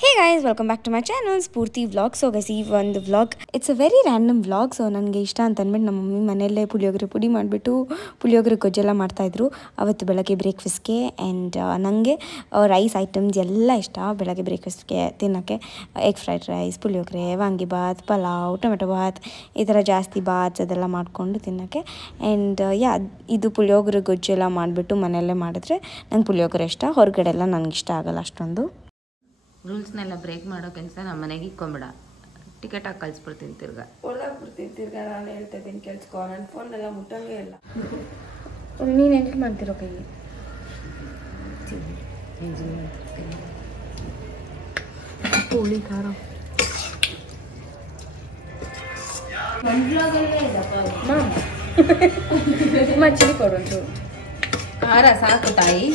Hey guys, welcome back to my channel, Spurti Vlog. So guys, ಈ ಒಂದು vlog it's a very random vlog. So ನನಗೆ ಇಷ್ಟ ಅಂತ ಅಂದ್ಬಿಟ್ಟು ನಮ್ಮ ಮಮ್ಮಿ ಮನೆಯಲ್ಲೇ ಪುಳಿಯೋಗರೆ ಪುಡಿ ಮಾಡಿಬಿಟ್ಟು ಪುಳಿಯೋಗರೆ ಗೊಜ್ಜೆಲ್ಲ ಮಾಡ್ತಾಯಿದ್ರು ಅವತ್ತು ಬೆಳಗ್ಗೆ ಬ್ರೇಕ್ಫಾಸ್ಟ್ಗೆ. ಆ್ಯಂಡ್ ನನಗೆ ರೈಸ್ ಐಟಮ್ಸ್ ಎಲ್ಲ ಇಷ್ಟ ಬೆಳಗ್ಗೆ ಬ್ರೇಕ್ಫಾಸ್ಟ್ಗೆ ತಿನ್ನೋಕ್ಕೆ. Egg fried rice, puliyogare, vangibath, pulao, tomato bath, ಈ ಥರ ಜಾಸ್ತಿ ಬಾತ್ಸ್ ಅದೆಲ್ಲ ಮಾಡಿಕೊಂಡು ತಿನ್ನೋಕ್ಕೆ. ಆ್ಯಂಡ್ ಇದು ಪುಳಿಯೋಗರೆ ಗೊಜ್ಜೆಲ್ಲ ಮಾಡಿಬಿಟ್ಟು ಮನೆಯಲ್ಲೇ ಮಾಡಿದ್ರೆ ನಂಗೆ ಪುಳಿಯೋಗರೆ ಇಷ್ಟ. ಹೊರಗಡೆ ಎಲ್ಲ ನನಗೆ ಇಷ್ಟ ಆಗಲ್ಲ ಅಷ್ಟೊಂದು. ರೂಲ್ಸ್ನೆಲ್ಲ ಬ್ರೇಕ್ ಮಾಡೋ ಕೆಲಸ ನಮ್ಮ ಮನೆಗೆ ಇಕ್ಕೊಂಬಿಡ. ಟಿಕೆಟ್ ಹಾಕಿ ಕಳಿಸ್ಬಿಡ್ತೀನಿ ತಿರ್ಗಾ ಹೊಡೆದಾಕ್ಬಿಡ್ತೀನಿ ತಿರ್ಗಾ. ನಾನು ಹೇಳ್ತಾ ಇದ್ದೀನಿ ಕೇಳಿಸ್ಕೊ, ನನ್ನ ಫೋನೆಲ್ಲ ಮುಟ್ಟಂಗೆ ಇಲ್ಲ. ನೀನು ಎಂಟ್ ಮಾಡ್ತಿರೋ ಕೈಗೆ ಕೋಳಿ ಖಾರ ಮಚ್ಚಲಿ ಕೊಡೋದು ಖಾರ ಸಾಕು ತಾಯಿ.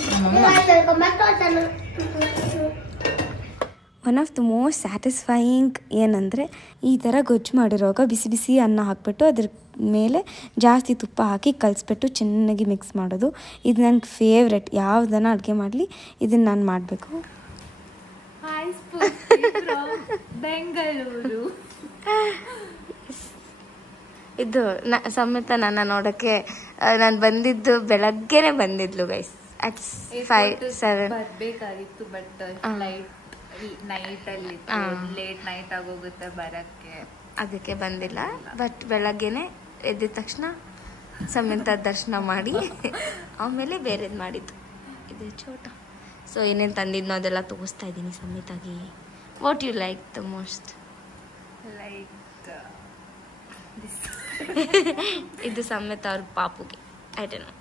One of the most satisfying ಏನಂದರೆ ಈ ಥರ ಗೊಜ್ಜು ಮಾಡಿರುವಾಗ ಬಿಸಿ ಬಿಸಿ ಅನ್ನ ಹಾಕ್ಬಿಟ್ಟು ಅದ್ರ ಮೇಲೆ ಜಾಸ್ತಿ ತುಪ್ಪ ಹಾಕಿ ಕಲಿಸ್ಬಿಟ್ಟು ಚೆನ್ನಾಗಿ ಮಿಕ್ಸ್ ಮಾಡೋದು. ಇದು ನನಗೆ ಫೇವ್ರೆಟ್. ಯಾವುದನ್ನು ಅಡುಗೆ ಮಾಡಲಿ ಇದನ್ನು ನಾನು ಮಾಡಬೇಕು. ಬೆಂಗಳೂರು ಇದು ಸಮೇತ ನನ್ನ ನೋಡೋಕ್ಕೆ ನಾನು ಬಂದಿದ್ದು ಬೆಳಗ್ಗೆನೆ ಬಂದಿದ್ಲು ಗೈಸ್. ಅಟ್ 5-7 ಬರ್ಬೇಕಾಗಿತ್ತು. ಬಟ್ ನೈಟ್ ಅಲ್ಲಿ ಲೇಟ್ ನೈಟ್ ಆಗೋಗುತ್ತೆ ಬರಕ್ಕೆ, ಅದಕ್ಕೆ ಬಂದಿಲ್ಲ. ಬಟ್ ಬೆಳಗ್ಗೆನೆ ಎದ್ದ ತಕ್ಷಣ ಸಮೇತ ದರ್ಶನ ಮಾಡಿ ಆಮೇಲೆ ಬೇರೆದು ಮಾಡಿದ್ದು. ಇದು ಚೋಟ. ಸೊ ಏನೇನು ತಂದಿದ್ನೋ ಅದೆಲ್ಲ ತೋರಿಸ್ತಾ ಇದ್ದೀನಿ ಸಮೇತಾಗಿ. What you like the most? Like ಇದು ಸಮೇತ ಅವ್ರ ಪಾಪುಗೆ. ಐ ಡೋಂಟ್ ನೋ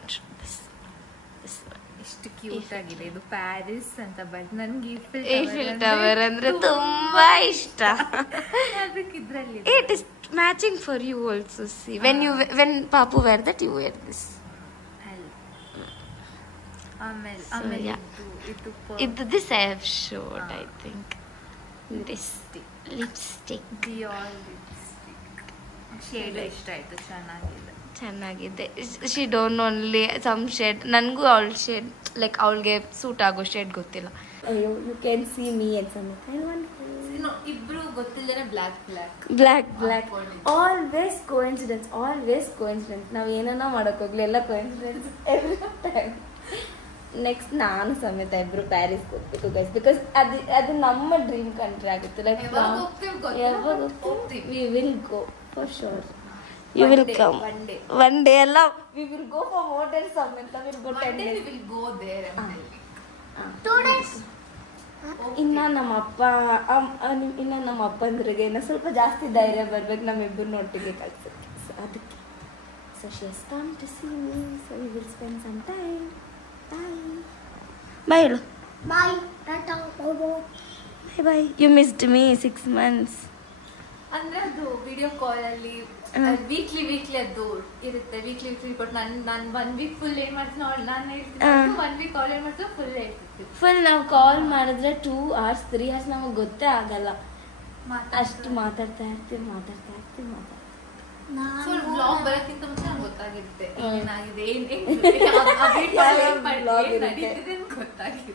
ಎಷ್ಟು ಕ್ಯೂಟ್ ಆಗಿದೆ. ಇದು ಪ್ಯಾರಿಸ್ ಅಂತ ಬಟ್ ನನ್ಗೆ ಈಫಿಲ್ ಟವರ್ ಅಂದ್ರೆ ತುಂಬಾ ಇಷ್ಟ. ಅದಕ್ಕೆ ಇದ್ರಲ್ಲಿ it is matching for you also. See when ಪಾಪು wear that you wear this. ಆಮೇಲೆ ಇದು this I have showed. I think this lipstick, Dior lipstick shade ಇಷ್ಟ ಆಯ್ತು. ಚೆನ್ನಾಗಿದೆ. She don't only some shade. ನನಗೂ ಅವಳ ಶೇಡ್ ಲೈಕ್ ಅವಳಿಗೆ suit ಆಗೋ ಶೇಡ್ ಗೊತ್ತಿಲ್ಲ. ಅಯ್ಯೋ you can see me and ಸಮೇತ ಇಬ್ರು ಗೊತ್ತಿಲ್ಲದೆ ಬ್ಲ್ಯಾಕ್ ಆಲ್ವೇಸ್ ಕೋಇನ್ಸಿಡೆನ್ಸ್. ನಾವು ಏನನ್ನ ಮಾಡಕ್ ಹೋಗ್ಲಿ ಎಲ್ಲ ಕೋಇನ್ಸಿಡೆನ್ಸ್ ಎವ್ರಿ ಟೈಮ್. ನೆಕ್ಸ್ಟ್ ನಾನು ಸಮೇತ ಇಬ್ರು ಪ್ಯಾರಿಸ್ ಹೋಗ್ಬೇಕು ಗೈಸ್. ಬಿಕಾಸ್ ಅದು ನಮ್ಮ ಡ್ರೀಮ್ ಕಂಟ್ರಿ ಆಗುತ್ತೆ. Like we will go for sure. You will come one day. Alla we will go for more days. Samantha will go 10 days. We will go there. 2 days. ಇನ್ನ ನಮ್ಮ ಅಪ್ಪಂದ್ರಿಗೆ ಇನ್ನ ಸ್ವಲ್ಪ ಜಾಸ್ತಿ ಧೈರ್ಯ ಬರ್ಬೇಕು ನಮ್ಮಿಬ್ಬರನ್ನ ಒಟ್ಟಿಗೆ ಕಳ್ಸಕ್ಕೆ. ಸೊ ಅದಕ್ಕೆ she has come to see me, so we will spend some time. Bye ಹೇಳು. Bye. Tata. Bye. You missed me 6 months. ಅಂದ್ರೆ ಅದು ವಿಡಿಯೋ ಕಾಲ್ ಅಲ್ಲಿ ವೀಕ್ಲಿ ಅದು ಇರುತ್ತೆ. ವೀಕ್ಲಿ ಕೊಟ್ಟು ನಾನು 1 ವೀಕ್ ಫುಲ್ ಏನ್ ಮಾಡ್ತೀನಿ ನಾನು ಹೇಳ್ತೀನಿ. 1 ವೀಕ್ ಕಾಲ್ ಏನ್ ಮಾಡ್ತೀನಿ ಫುಲ್ ಹೇಳ್ತೀನಿ. ಫುಲ್ ನಾವು ಕಾಲ್ ಮಾಡಿದ್ರೆ 2 hours 3 hours ನಮಗೆ ಗೊತ್ತೇ ಆಗಲ್ಲ. ಅಷ್ಟು ಮಾತಾಡ್ತಾ ಇರ್ತೀವಿ. ವ್ಲಾಗ್ ಬರೋಕ್ಕಿಂತ ಮುಂಚೆ ನಂಗೆ ಗೊತ್ತಾಗಿರುತ್ತೆ ಏನಾಗಿದೆ, ಗೊತ್ತಾಗಿದೆ.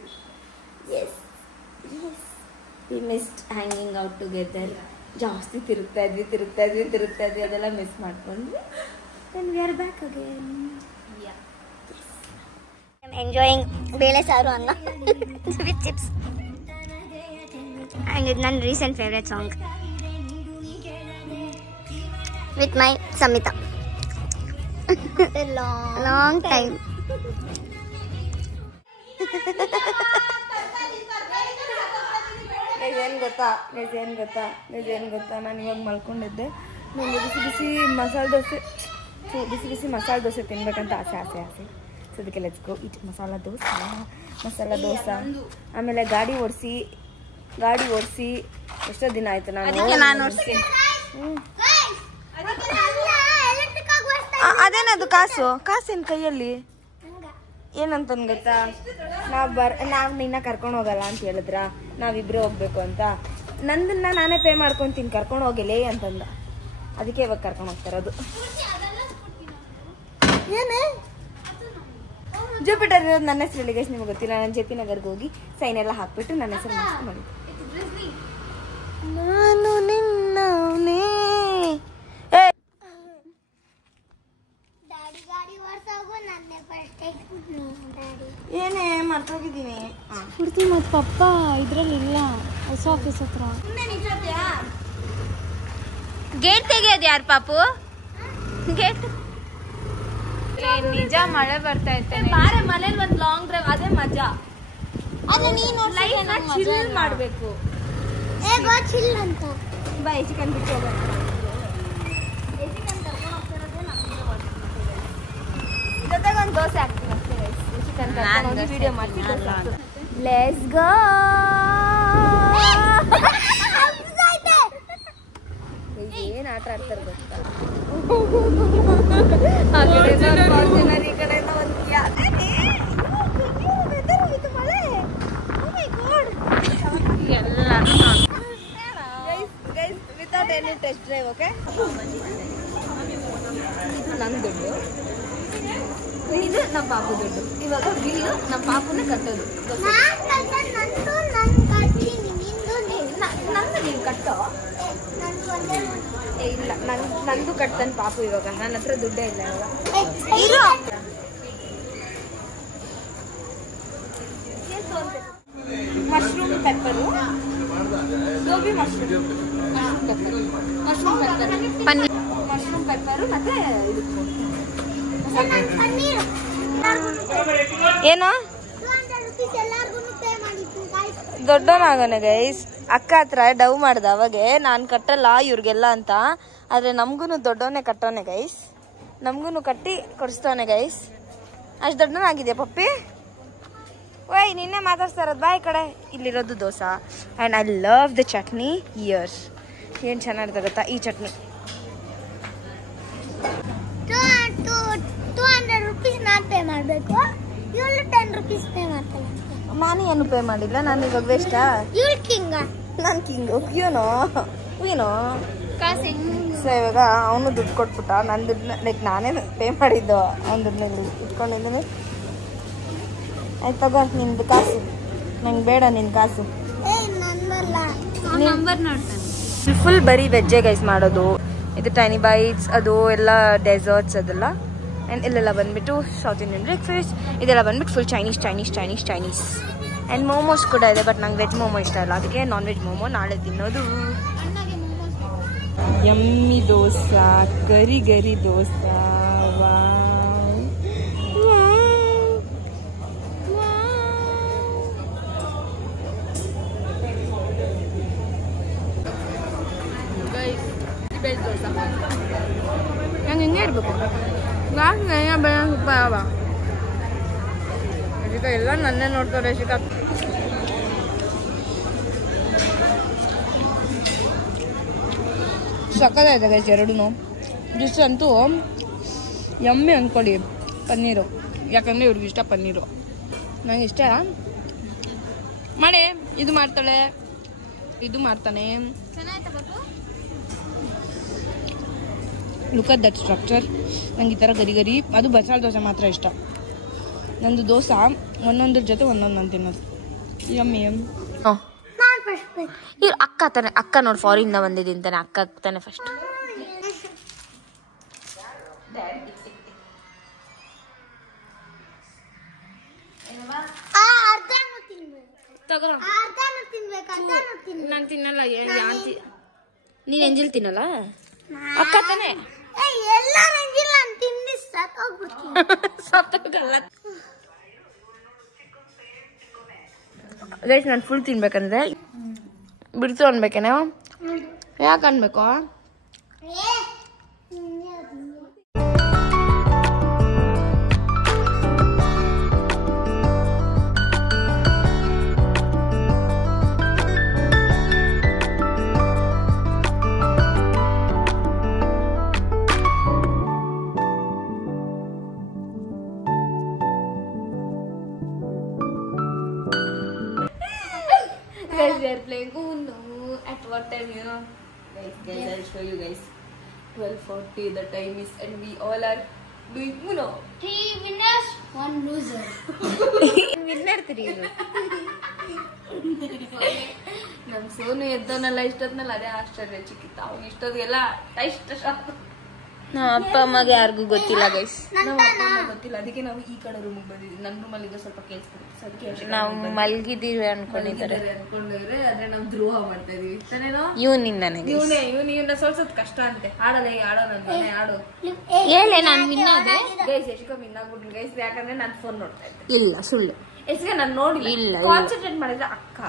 We missed hanging out together. ಜಾಸ್ತಿ ತಿರುಗ್ತಾ ಇದ್ವಿ ಅದೆಲ್ಲ ಮಿಸ್ ಮಾಡ್ಕೊಂಡ್ವಿ. Then we are back again. Yeah. I'm enjoying ಬೇಳೆ ಸಾರು ಅನ್ನ with chips. And it's my recent favorite song with my Samita. A long time. ಏನು ಗೊತ್ತಾ ನಾನು ಇವಾಗ ಮಲ್ಕೊಂಡಿದ್ದೆ. ನನಗೆ ಬಿಸಿ ಮಸಾಲೆ ದೋಸೆ ತಿನ್ಬೇಕಂತ ಆಸೆ. ಸೊ ಅದಕ್ಕೆ let's go it masala dosa. ಆಮೇಲೆ ಗಾಡಿ ಓಡಿಸಿ ಎಷ್ಟೋ ದಿನ ಆಯ್ತು ನಾನು ಓಡಿಸಿ. ಅದೇನದು ಕಾಸೇನು ಕೈಯಲ್ಲಿ ಏನಂತ ಗೊತ್ತಾ? ನಾವು ನಿನ್ನ ಕರ್ಕೊಂಡು ಹೋಗಲ್ಲ ಅಂತ ಹೇಳಿದ್ರ, ನಾವಿಬ್ರೇ ಹೋಗ್ಬೇಕು ಅಂತ. ನಂದನ್ನ ನಾನೇ ಪೇ ಮಾಡ್ಕೊತೀನಿ, ಕರ್ಕೊಂಡು ಹೋಗಿಲ್ಲೇ ಅಂತಂದ. ಅದಕ್ಕೆ ಇವಾಗ ಕರ್ಕೊಂಡು ಹೋಗ್ತಾರದು. ಏನೇ ಜುಪಿಟರ್ ಇರೋದು ನನ್ನ ಹೆಸರಲ್ಲಿ ಗೈಸ್, ನಿಮಗೆ ಗೊತ್ತಿಲ್ಲ. ನಾನು JP ನಗರ್ಗೆ ಹೋಗಿ ಸೈನ್ ಎಲ್ಲ ಹಾಕ್ಬಿಟ್ಟು ನನ್ನ ಹೆಸರು ಮಾಡಿದ್ದೆ. ಕುಡ್ತಿ ಮತ್ತು ಪಪ್ಪ ಇದ್ರಲ್ಲಿಲ್ಲ ಹೊಸ ಆಫೀಸ್ ಹತ್ರ. ಗೇಟ್ ತೆಗಿಯೋದು ಯಾರು ಪಾಪು? ಗೇಟ್ ನಿಜ ಮಳೆ ಬರ್ತಾ ಇತ್ತು. ಬಾರೆ ಮನೇಲಿ ಒಂದು ಲಾಂಗ್ ಡ್ರೈವ್, ಅದೇ ಮಜಾ. ಅದೇ ನೀನು ಚಿಲ್ ಮಾಡಬೇಕು. ಚಿಲ್ ಅಂತ ಬಾ ಚಿಕನ್ ಬಿಟ್ಟು ಹೋಗೋಣ. ಜೊತೆಗೆ ಒಂದು ದೋಸೆ ಹಾಕ್ತೀನಿ ಅಷ್ಟೇ. ಚಿಕನ್ ಕರ್ಕೊಂಡು ವಿಡಿಯೋ ಮಾಡ್ತೀನಿ. Let's go. ಏನು ಆಟ ಆಡ್ತಾರೆ ಗೊತ್ತಾ? ಆ ಕಡೆಯಿಂದ ಫಾರ್ಚುನರ್, ಈ ಕಡೆಯಿಂದ ಒಂದು without any test drive. Okay, ಇದು ನನ್ನ ದುಡ್ಡು, ಇದು ನಮ್ಮ ಪಾಪು ದುಡ್ಡು. ಇವಾಗ ಬಿಲ್ಲು ನಮ್ಮ ಪಾಪುನ ಕಟ್ಟೋದು. ನಂದು ನೀನು ಕಟ್ಟೋ? ಇಲ್ಲ, ನಂದು ಕಟ್ತಾನೆ ಪಾಪು. ಇವಾಗ ನನ್ನ ಹತ್ರ ದುಡ್ಡೇ ಇಲ್ಲ. ಇವಾಗ mushroom pepper, gobi mushroom pepper, mushroom pepper, paneer, mushroom pepper ಮತ್ತೆ ಏನು ದೊಡ್ಡವನಾಗೋಣ ಗೈಸ್. ಅಕ್ಕ ಹತ್ರ ಡವ್ ಮಾಡ್ದ ಅವಾಗೆ, ನಾನು ಕಟ್ಟಲ್ಲ ಇವ್ರಿಗೆಲ್ಲ ಅಂತ. ಆದರೆ ನಮಗೂ ದೊಡ್ಡವನೇ ಕಟ್ಟವನೆ ಗೈಸ್, ನಮಗೂ ಕಟ್ಟಿ ಕೊಡಿಸ್ತವನೆ ಗೈಸ್. ಅಷ್ಟು ದೊಡ್ಡವನಾಗಿದೆಯಾ ಪಪ್ಪಿ? ಓಯ್ ನಿನ್ನೆ ಮಾತಾಡ್ತಾ ಇರೋದು ಬಾಯ್ ಕಡೆ. ಇಲ್ಲಿರೋದು dosa and I love the chutney here. ಏನು ಚೆನ್ನಾಗಿರುತ್ತೆ ಗೊತ್ತಾ ಈ ಚಟ್ನಿ. 200 ರೂಪೀಸ್ ನಾನು ಪೇ ಮಾಡಬೇಕು, ಇವಳು 10 ರೂಪೀಸ್ ಪೇ ಮಾಡ್ತಾಳೆ. ನಾನು ಏನು ಪೇ ಮಾಡಿಲ್ಲ, ನಾನು ಇವಾಗ ವೇಸ್ಟಾ? ಇವಳು ಕಿಂಗ, ನಾನು ಕಿಂಗು. ಏನೋ ಸೊ ಇವಾಗ ಅವನು ದುಡ್ಡು ಕೊಟ್ಬಿಟ್ಟ. ನನ್ನ ದುಡ್ಡನ್ನ ಲೈಕ್ ನಾನೇ ಪೇ ಮಾಡಿದ್ದು, ಅವ್ನ ದುಡ್ಡನ್ನ ಇಟ್ಕೊಂಡಿದ್ದೀನಿ. ಆಯ್ತು ತಗೋ ನಿಂದು ಕಾಸು, ನಂಗೆ ಬೇಡ ನಿನ್ನ ಕಾಸು. ನಂಬರ್ ನೋಡ್ತಾನೆ. ಫುಲ್ ಬರೀ ವೆಜ್ಜೇ ಗೈಸ್ ಮಾಡೋದು. ಇದು ಟೈನಿ ಬೈಟ್ಸ್, ಅದು ಎಲ್ಲ ಡೆಸರ್ಟ್ಸ್ ಅದೆಲ್ಲ. ಆ್ಯಂಡ್ ಇಲ್ಲೆಲ್ಲ ಬಂದ್ಬಿಟ್ಟು ಸೌತ್ ಇಂಡಿಯನ್ ಬ್ರೇಕ್ಫಾಸ್ಟ್, ಇದೆಲ್ಲ ಬಂದ್ಬಿಟ್ಟು full Chinese Chinese Chinese Chinese. And momos ಕೂಡ ಇದೆ, ಬಟ್ ನಂಗೆ ವೆಜ್ ಮೋಮೋ ಇಷ್ಟ ಇಲ್ಲ, ಅದಕ್ಕೆ ನಾನ್ ವೆಜ್ ಮೋಮೋ ನಾಳೆ ತಿನ್ನೋದು. ಯಮ್ಮಿ ದೋಸೆ, ಗರಿ ಗರಿ ದೋಸೆ. ನಂಗೆ ಹಿಂಗೆ ಇರಬೇಕು. ರಿಷಿಕಾ ಎಲ್ಲ ನನ್ನೇ ನೋಡ್ತಾರೆ. ರಿಷಿಕಾ ಸಕ್ಕತ್ತಾಯ್ತು ಗೈಸ್ ಎರಡೂ. ಡಿಶ್ ಅಂತೂ ಯಮ್ಮಿ ಅಂದ್ಕೊಳ್ಳಿ. ಪನ್ನೀರು, ಯಾಕಂದರೆ ಇವ್ರಿಗೆ ಇಷ್ಟ ಪನ್ನೀರು, ನಂಗೆ ಇಷ್ಟ. ಮಾಡಿ ಇದು ಮಾಡ್ತಾಳೆ, ಇದು ಮಾಡ್ತಾನೆ. Look at that structure. ನಂಗೆ ಈ ಥರ ಗರಿ ಗರಿ, ಅದು ಬಸಾಲೆ ದೋಸೆ ಮಾತ್ರ ಇಷ್ಟ. ನಂದು ದೋಸೆ ಒಂದೊಂದ್ರ ಜೊತೆ ಒಂದೊಂದು ನಾನು ತಿನ್ನೋದು. ಯಮ್ಮಿ ಇವ್ರು ಅಕ್ಕ ತಾನೆ, ಅಕ್ಕ ನೋಡಿ ಫಾರಿನಿಂದ ಬಂದಿದ್ದೀನಿ ತಾನೆ, ಅಕ್ಕ ತಾನೆ ಫಸ್ಟ್. ನಾನು ತಿನ್ನಲ್ಲ. ನೀನು ಎಂಜಿಲ್ ತಿನ್ನಲ್ಲ? ಅಕ್ಕ ತಾನೆ ಗೈಸ್. ನಾನು ಫುಲ್ ತಿನ್ಬೇಕಂದ್ರೆ ಬಿಡ್ತು ಅನ್ಬೇಕೇನೋ? ಯಾಕೆ ಅನ್ಬೇಕು? Guys, we are playing Uno. At what time, you know? Guys, I'll show you guys. 12:40 the time is, and we all are doing Uno. 3 winners, 1 loser. Winner 3. ನಮ್ ಸೋನು ಎದ್ದವನಲ್ಲ ಇಷ್ಟೊತ್ನಲ್ಲ, ಅದೇ ಆಶ್ಚರ್ಯ ಚಿಕ್ಕಿತ್ತ. ಅವ್ನು ಇಷ್ಟೊತ್ತಿಗೆಲ್ಲ ಇಷ್ಟ ಶಾಕ್. ನಮ್ಮ ಅಪ್ಪ ಅಮ್ಮಗೆ ಯಾರಿಗೂ ಗೊತ್ತಿಲ್ಲ ಗೈಸ್. ಗೊತ್ತಿಲ್ಲ, ಅದಕ್ಕೆ ನಾವು ಈ ಕಡೆ ರೂಮಿಗೆ ಬಂದಿದ್ವಿ. ನನ್ನ ರೂಮಲ್ಲಿ ಈಗ ಸ್ವಲ್ಪ ಕೇಳಿಸ್ಬಿಡುತ್ತೆ, ಅದಕ್ಕೆ ನಾವು ಮಲ್ಗಿದೀವಿ ಅನ್ಕೊಂಡಿದ್ದಾರೆ. ಅನ್ಕೊಂಡಿದ್ರೆ ಆದ್ರೆ ನಾವು ದ್ರೋಹ ಮಾಡ್ತಾ ಇದೀವಿ. ಇವನಿಂದಾನೆ ಇವನ್ನ ಸೋಲ್ಸೋದ್ ಕಷ್ಟ ಅಂತೆ. ಆಡೋಣ ಆಡು ಹೇಳೆ. ನಾನು ವಿನ್ನೋದೆ ಗೈಸ್. ಎಷ್ಟು ವಿನ್ನಾಗ್ಬಿಟ್ಟು ಗೈಸ್, ಯಾಕಂದ್ರೆ ನಾನು ಫೋನ್ ನೋಡ್ತಾ ಇದ್ದೆ. ಇಲ್ಲ ಸುಳ್ಳು, ಎಷ್ಟಿಗೆ ನಾನು ನೋಡಿಲ್ಲ, ಇಲ್ಲ ಕಾನ್ಸಂಟ್ರೇಟ್ ಮಾಡಿದ್ರೆ ಅಕ್ಕ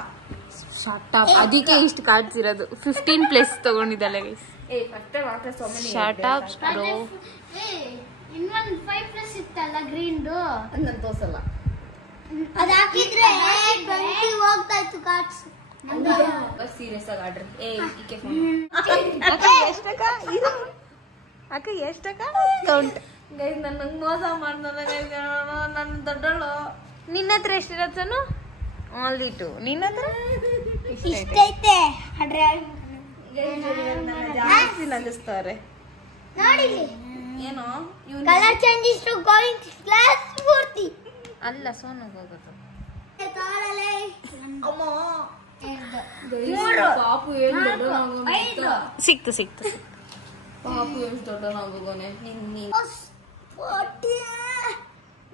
ಅದಕ್ಕೆ ಇಷ್ಟು ಕಾಡ್ಸಿರೋದು. 15+ ತಗೊಂಡಿದ್ದಲ್ಲ ಗೈಸ್. Shut up bro. ಇನ್ನೊಂದು 5+ ಇತ್ತಲ್ಲ ಗ್ರೀನ್ದು, ನಾನು ತೋರ್ಸಲ್ಲ. ಅದು ಹಾಕಿದ್ರೆ 20 ಹೋಗ್ತಾ ಇತ್ತು ಕಾರ್ಡ್ಸ್. ಸೀರಿಯಸ್ ಆಗಿ ಆಡ್ರಿ. ಅಕ್ಕ ಎಷ್ಟಕ್ಕ ಕೌಂಟ್ ಗೈಸ್, ನನಗೆ ಮೋಸ ಮಾಡ್ದಲ್ಲ ಗೈಸ್. ನನ್ನ ದೊಡ್ಡಳು. ನಿನ್ನ ಹತ್ರ ಎಷ್ಟಿರತ್ತನು? ಓನ್ಲಿ 2. ನಿನ್ನ ಹತ್ರ ಇಷ್ಟೈತೆ. ಜಾಸ್ತಿ ನಂದಿಸ್ತಾರೆ ನೋಡಿ, ಏನೋ ಕಲರ್ ಚೇಂಜ್ ಇಷ್ಟು ಗೋಯಿಂಗ್ ಕ್ಲಾಸ್ ಪೂರ್ತಿ ಅಲ್ಲ ಸೋನಾಗ ಹೋಗೋದು. ತಾಳಲೆ ಅಮ್ಮ ಪಾಪು ಸಿಕ್ತು ಪಾಪು ಎಷ್ಟು ದೊಡ್ಡನಾಗೋಗೋನೆ.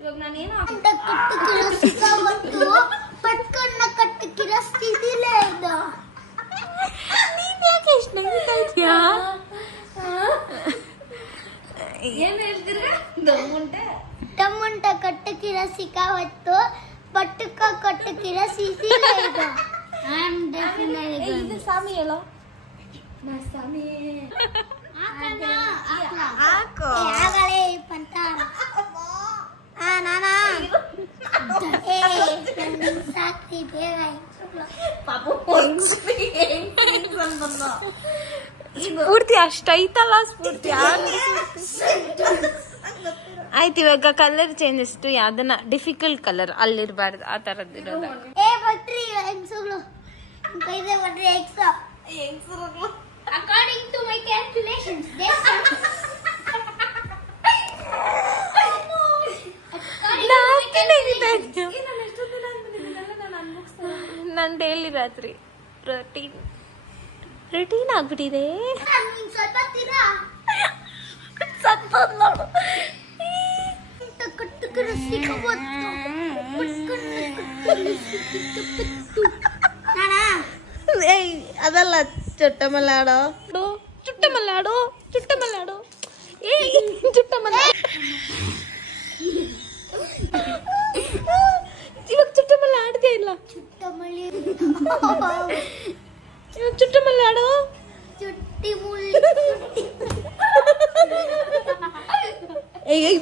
ಇವಾಗ ನಾನೇನು ಪಟ್ಕನ್ನ ಕಟ್ಟಕ್ಕಿರ ಸ್ಥಿತಿಲೇ ಇದು. ಏನ್ ಹೇಳ್ತೀರ? ಟಮುಂಟ ಕಟ್ಟಕ್ಕಿರ ಸಿಕ್ಕಾವತ್ತು, ಪಟ್ಟಕ್ಕ ಕಟ್ಟಕ್ಕಿರ ಸ್ಥಿತಿಲೇ ಇದು. ಇದು ಸ್ವಾಮಿ ಹೇಳೋ. ನಾ ಸ್ವಾಮಿ ಆಗಲೇ ಪಂತ ನಾನಾ ಸಾಕ್ತಿ ಬೇಗ. ಪಾಪ ಸ್ಫೂರ್ತಿ ಅಷ್ಟೈತಲ್ಲ ಸ್ಫೂರ್ತಿ. ಆಯ್ತು, ಇವಾಗ ಕಲರ್ ಚೇಂಜಸ್ ಯಾವ್ದನ್ನ ಡಿಫಿಕಲ್ಟ್ ಕಲರ್ ಅಲ್ಲಿರ್ಬಾರ್ದು, ಆ ತರದ್ದು ಇರೋದು. ಬಟ್ರಿ ಹೆಂಗ್ಸುಗಳು ಕೈದೆ ಬಟ್ರಿ ಹೆಂಗ್ಸು. According to my calculations, ನಾನು ಡೈಲಿ ರಾತ್ರಿ ರುಟೀನ್ ಆಗ್ಬಿಟ್ಟಿದೆ. ಸ್ವಲ್ಪ ತೀರಾ ಸತ್ತೋದ್ ನೋಡು. ಅದಲ್ಲ ಚುಟ್ಟಮಲ್ಲಾಡೋ ಚುಟ್ಟಮಲ್ಲಾಡೋ ಚುಟ್ಟಮಲ್ಲಾಡೋ ಚುಟ್ಟಮಲ್ಲ. ಇವಾಗ ಚುಟ್ಟಮಲ್ಲ ಆಡ್ದೇ ಇಲ್ಲ. ಇವಾಗ ಚುಟ್ಟಮಲ್ಲಾಡೋ ಚುಟ್ಟಿ ಮುಳ್ಳಿ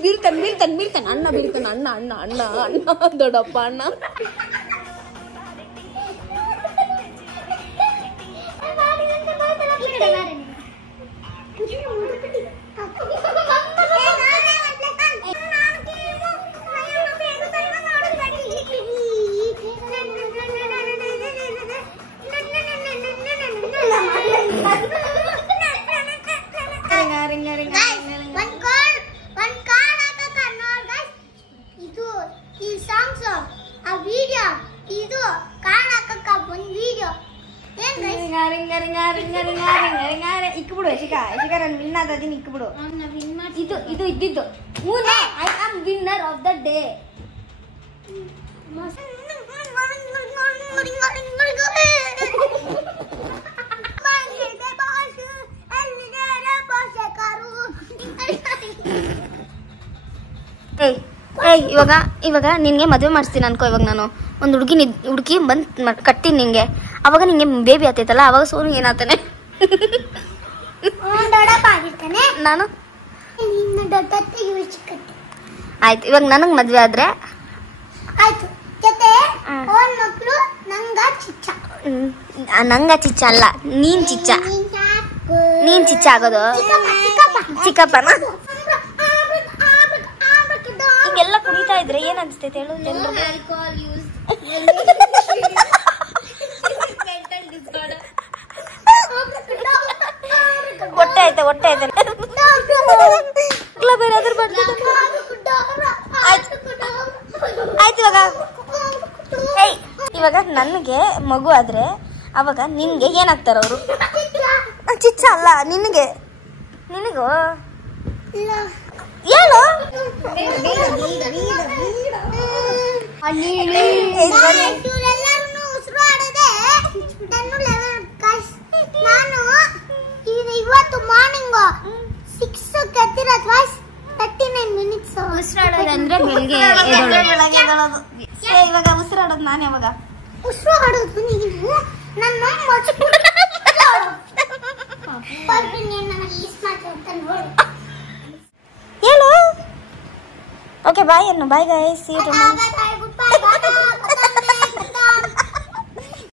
ಬೀಳ್ತಾನೆ ಅಣ್ಣ ಬೀಳ್ತಾನೆ. ಅಣ್ಣ ಅಣ್ಣ ಅಣ್ಣ ಅಣ್ಣ ದೊಡ್ಡಪ್ಪ ಅಣ್ಣ. ಇಕ್ಬಿಡು ಶಿಖಾ ನಾನು ವಿನ್ ಆದೀನಿ. ಇಕ್ಬಿಡು ಇದು ಇದ್ದಿದ್ದು. I am winner of the day. ಇವಾಗ ನಿನ್ಗೆ ಮದುವೆ ಮಾಡಿಸ್ತೀನಿ ಅನ್ಕೋ. ಇವಾಗ ನಾನು ಒಂದು ಹುಡುಗಿ ಬಂದು ಕಟ್ತೀನಿ ನಿಂಗೆ. ಅವಾಗ ನಿಂಗೆ ಬೇಬಿ ಆಗ್ತೈತಲ್ಲ, ಅವಾಗ ಸೋನು ಏನಾಗ್ತಾನೆ? ನಾನು ಆಯ್ತು. ಇವಾಗ ನನಗ್ ಮದ್ವೆ ಆದ್ರೆ ನಂಗ ಚಿಚ್ಚ ಅಲ್ಲ, ನೀನ್ ಚಿಚ್ಚ. ನೀನ್ ಚಿಚ್ಚ ಆಗೋದು ಚಿಕ್ಕಪ್ಪನ. ಹಿಂಗೆಲ್ಲ ಕುಡಿತಾ ಇದ್ರೆ ಏನ್ ಅನ್ಸ್ತೈತೆ ಹೇಳು? ಹೊಟ್ಟೆ ಆಯ್ತಾ? ಹೊಟ್ಟೆ ಆಯ್ತಾ? ಬೇರೆ ಅದ್ರ ಆಯ್ತು. ಇವಾಗ ನನಗೆ ಮಗು ಆದ್ರೆ ಅವಾಗ ನಿನ್ಗೆ ಏನಾಗ್ತಾರ ಅವರು? ಚಿಚ್ಚ ಅಲ್ಲ ನಿನಗೆ. ನಿನಗೂ ಹೇಳು ಇವತ್ತು ಮಾರ್ನಿಂಗ್ 6 ಕೆತ್ತಿರೋದು 39 ಮಿನಿಟ್ಸ್. ಉಸಿರಾಡೋದಂದ್ರೆ ಬೆಳಿಗ್ಗೆ ಎದ್ದೇಳೋದು. ಇವಾಗ ಉಸಿರಾಡೋದು ನಾನು ಯಾವಾಗ ಉಸಿರಾಡೋದು ನೀವು ನನ್ನ ಹೇಳು. ಓಕೆ ಬಾಯ್ ಅನ್ನು. Bye guys, see you tomorrow.